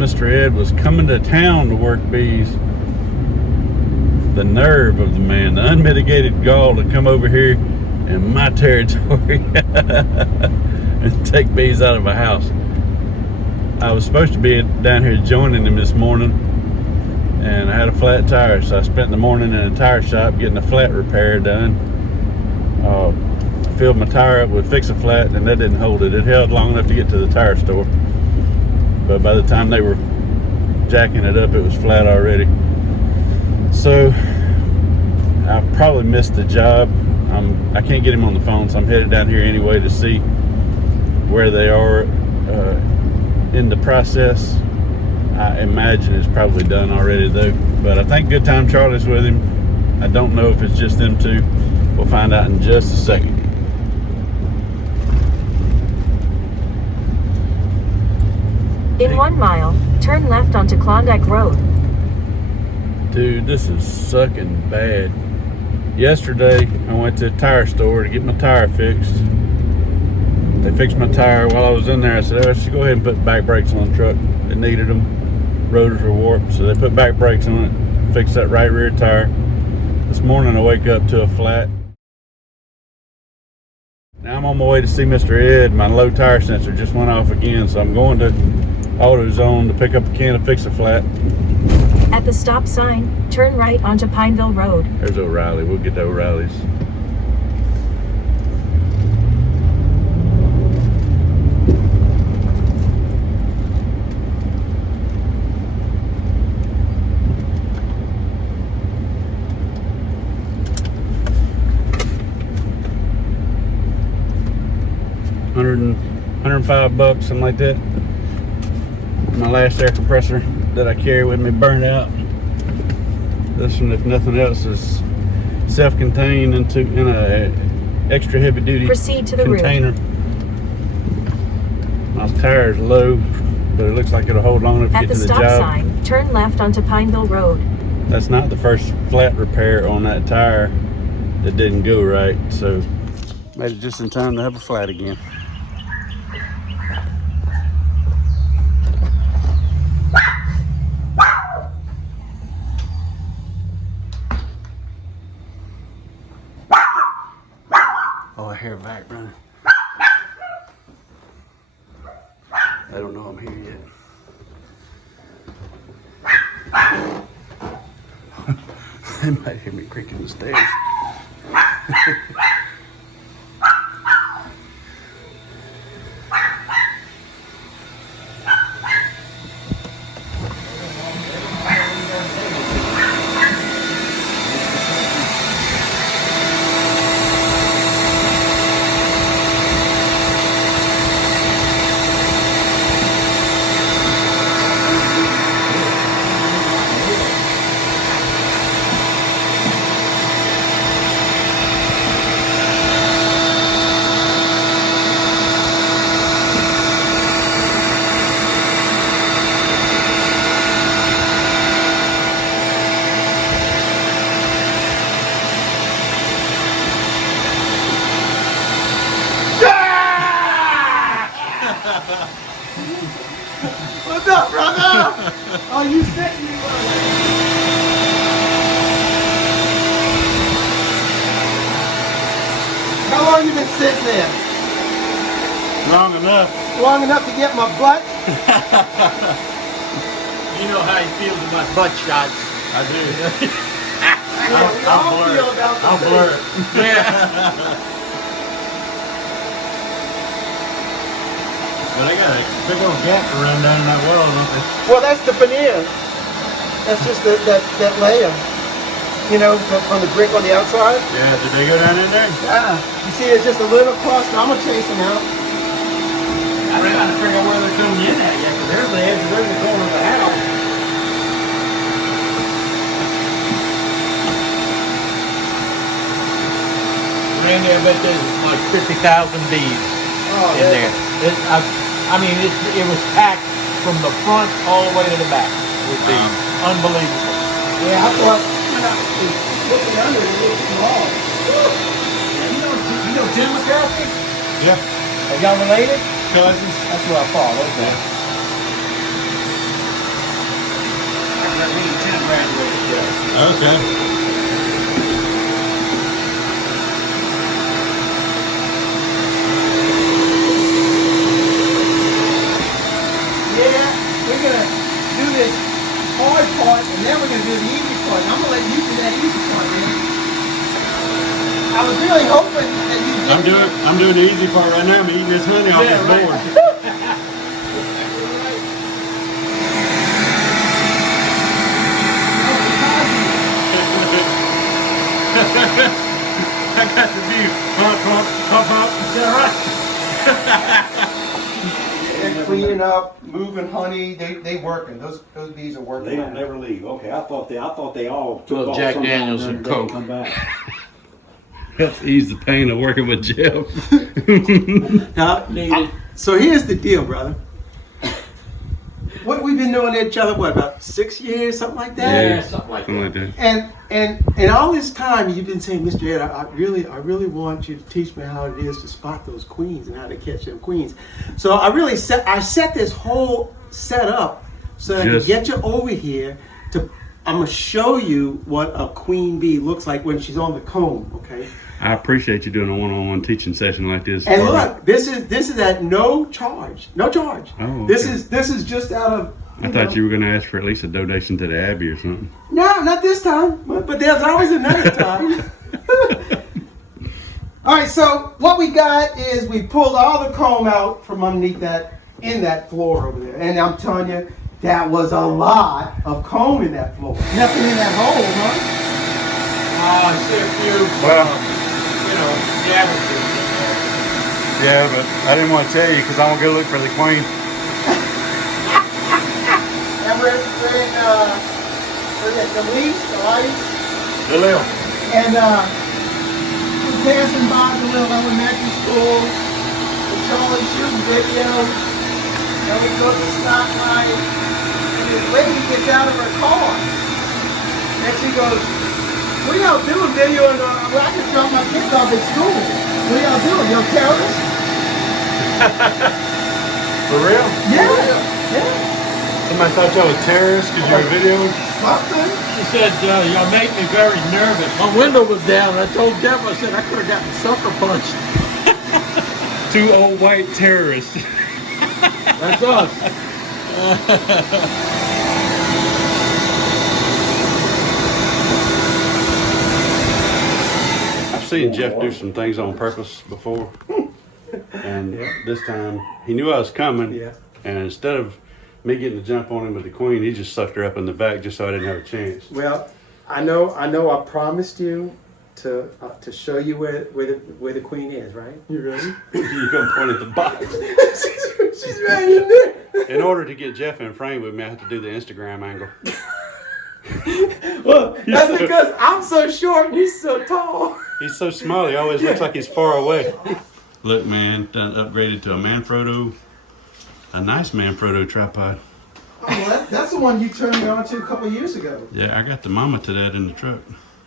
Mr. Ed was coming to town to work bees. The nerve of the man, the unmitigated gall to come over here in my territory and take bees out of a house. I was supposed to be down here joining him this morning, and I had a flat tire, so I spent the morning in a tire shop getting a flat repair done. I filled my tire up with Fix-A-Flat, and that didn't hold it. It held long enough to get to the tire store, but by the time they were jacking it up, it was flat already. So I probably missed the job. I can't get him on the phone, so I'm headed down here anyway to see where they are in the process. I imagine it's probably done already though, but I think Good Time Charlie's with him. I don't know if it's just them two. We'll find out in just a second. In 1 mile, turn left onto Klondike Road. Dude, this is sucking bad. Yesterday, I went to a tire store to get my tire fixed. They fixed my tire. While I was in there, I said, I should go ahead and put back brakes on the truck. It needed them. Rotors were warped, so they put back brakes on it, fixed that right rear tire. This morning, I wake up to a flat. Now I'm on my way to see Mr. Ed. My low tire sensor just went off again, so I'm going to AutoZone to pick up a can of Fix-A-Flat. At the stop sign, turn right onto Pineville Road. There's O'Reilly. We'll get to O'Reilly's. $105, something like that. My last air compressor that I carry with me burned out. This one, if nothing else, is self-contained in a extra heavy duty container. My tire's low, but it looks like it'll hold long enough to get to the job. At the stop sign, turn left onto Pineville Road. That's not the first flat repair on that tire that didn't go right, so made it just in time to have a flat again. Oh, I hear a vac running. I don't know I'm here yet. They might hear me creaking the stairs. What's up, brother? Oh, you sitting me, How long you been sitting there? Long enough. Long enough to get my butt? You know how he feels about butt shots. I do. I'll blur it. Yeah. But I got a big old gap to run down in that wall, don't they? Well, that's the veneer. That's just that layer. You know, on the brick on the outside. Yeah, did they go down in there? Yeah. You see, it's just a little crust. I'm gonna chase them out. I'm trying to figure out where they're coming in at yet, because there's the edge, there's the corner of the house. Randy, I bet there's like 50,000 bees in there. I mean, it was packed from the front all the way to the back with bees. Unbelievable. Yeah, I thought when I was looking under it, it was small. You know Tim McCaffrey? Yeah. Are y'all related? Cousins. That's what I thought. Okay. Yeah. Okay. Yeah, we're gonna do this hard part, and then we're gonna do the easy part. And I'm gonna let you do that easy part, man. I was really hoping that you did. I'm doing the easy part right now. I'm eating this honey off this board. I got the view. Pop. Is that right? They're cleaning up, moving honey. They working. Those bees are working. They don't never leave. Okay, I thought they all took Well, off Jack sometime Daniels during and the day Coke. Come back. Helps ease the pain of working with Jeff. Now, so here's the deal, brother. What we've been knowing each other, what, about 6 years, something like that? Yeah, something like Something that. like that. And all this time you've been saying, Mr. Ed, I really want you to teach me how it is to spot those queens and how to catch them queens. So I set this whole setup so that I can get you over here I'm gonna show you what a queen bee looks like when she's on the comb, okay? I appreciate you doing a one-on-one teaching session like this. And look, this is at no charge. No charge. Oh, This okay. is just out of I thought you were going to ask for at least a donation to the Abbey or something. No, not this time. But there's always another time. All right, so what we got is we pulled all the comb out from underneath that floor over there. And I'm telling you, that was a lot of comb in that floor. Nothing in that hole, huh? I see a few, scavenges. Yeah, but I didn't want to tell you because I want to go look for the queen. And we're in the lease, the lights. The little. And we're passing by the little elementary school. We're showing shooting videos. And we go to the stoplight. And this lady gets out of her car. And she goes, "What are y'all doing videoing? Well, I just dropped my kids off at school. What are y'all doing? Y'all terrorists?" For real? Yeah. Somebody thought y'all was terrorists because you were videoing? Something. She said, y'all make me very nervous. My window was down. I told Jeff, I said, I could have gotten sucker punched. 2 old white terrorists. That's us. I've seen Jeff do some things on purpose before. And this time, he knew I was coming. Yeah. And instead of me getting to jump on him with the queen, he just sucked her up in the back just so I didn't have a chance. Well, I know. I promised you to show you where the queen is, right? You ready? You're going to point at the box. She's right in there. In order to get Jeff in frame with me, I have to do the Instagram angle. Well, that's because I'm so short and he's so tall. He's so small, he always looks like he's far away. Look, man, done upgraded to a Manfrotto, a nice Manfrotto tripod. Oh, well, that's the one you turned me on to a couple of years ago. Yeah, I got the mama to that in the truck.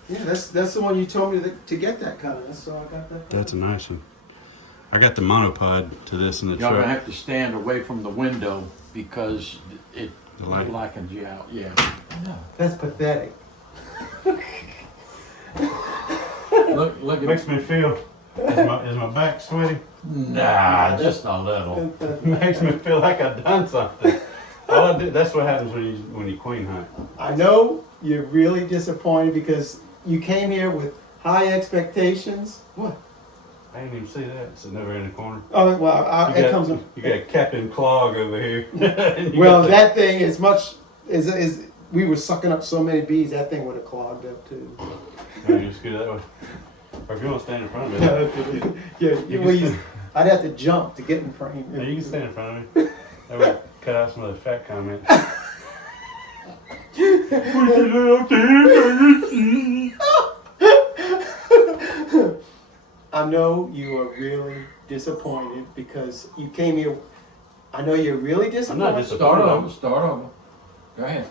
Yeah, that's the one you told me to get that color. That's why I got that. That's a nice one. I got the monopod to this in the Y'all truck. gonna have to stand away from the window because it The light. blackens you out. Yeah. That's pathetic. Look at Makes me feel. Is my back sweaty? Nah, just a little. Makes me feel like I've done something. All I do, that's what happens when you queen hunt. I know you're really disappointed because you came here with high expectations. What? I didn't even see that. It's over in the corner. Oh well, You it comes. got Captain Clog over here. Well, that thing is much. Is we were sucking up so many bees, that thing would have clogged up too. No, you just go that way. Or if you want to stand in front of me. Yeah, I'd have to jump to get in frame. No, you can stand in front of me. That would cut out some of the fat comments. I know you are really disappointed because you came here. I know you're really I'm disappointed. not disappointed. Start over. Go ahead.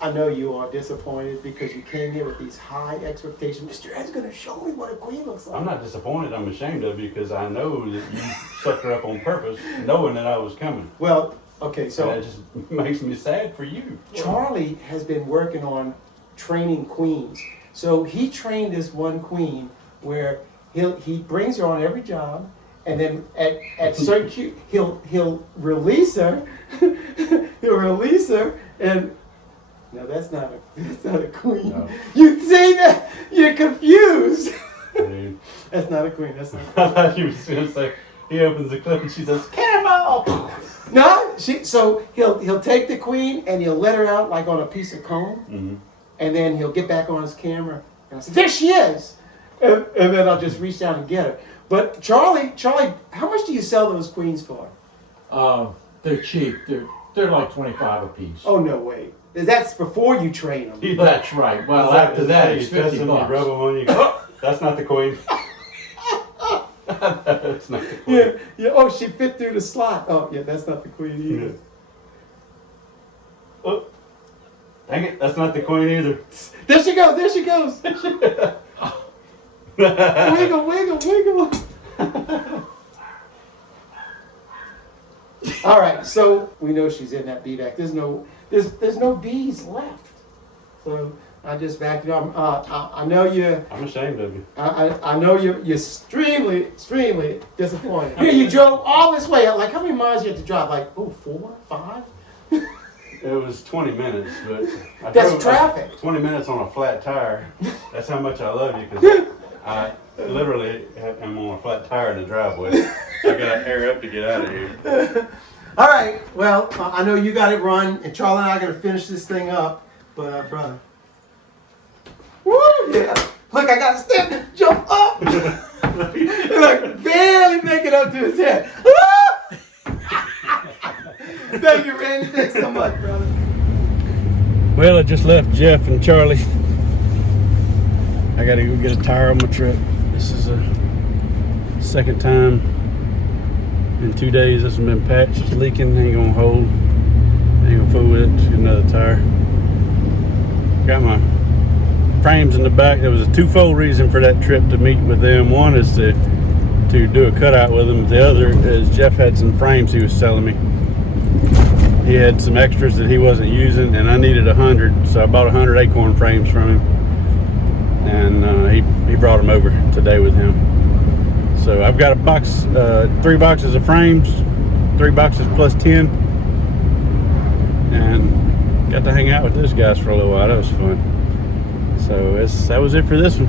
I know you are disappointed because you came here with these high expectations. Mr. Ed's going to show me what a queen looks like. I'm not disappointed. I'm ashamed of you because I know that you sucked her up on purpose, knowing that I was coming. Well, okay, So so that just makes me sad for you. Charlie has been working on training queens. So he trained this one queen where he brings her on every job, and then at certain he'll release her. He'll release her, and no, that's not a queen. No. You see that? You're confused. Dude. That's not a queen. That's not. I thought you was gonna say he opens the clip and she says, "Careful!" No, so he'll take the queen and he'll let her out like on a piece of cone, and then he'll get back on his camera and I say, "There she is," and then I'll just reach down and get her. But Charlie, how much do you sell those queens for? They're cheap. They're like 25 a piece. Oh no way! That's before you train them. That's right. Well, after that, it's $50. You rub them on, you go, "Oh, that's not the queen." That's not the queen. Yeah. Oh, she fit through the slot. Oh, yeah, that's not the queen either. Yeah. Oh, dang it, that's not the queen either. There she goes. There she goes. Wiggle. All right, so we know she's in that bee vac. There's no bees left. So I just vacuumed. I know you. I'm ashamed of you. I know you're extremely disappointed. Here you drove all this way. Like how many miles you had to drive? Like 4, 5? It was 20 minutes, but That's traffic. 20 minutes on a flat tire. That's how much I love you, because I literally am on a flat tire in the driveway. So I gotta air up to get out of here. All right. Well, I know you got it run, and Charlie and I are gonna finish this thing up. But brother, woo, yeah! Look, I got to step, jump up, and I barely make it up to his head. Thank you, Randy. Thanks so much, brother. Well, I just left Jeff and Charlie. I gotta go get a tire on my truck. This is a second time in 2 days this has been patched. It's leaking. Ain't gonna hold. Ain't gonna fool with it. Just get another tire. Got my frames in the back. There was a twofold reason for that trip to meet with them. One is to do a cutout with them. The other is Jeff had some frames he was selling me. He had some extras that he wasn't using, and I needed 100, so I bought 100 acorn frames from him, and he brought them over today with him. So I've got a box, 3 boxes of frames, 3 boxes plus 10, and got to hang out with those guys for a little while. That was fun. So that was it for this one.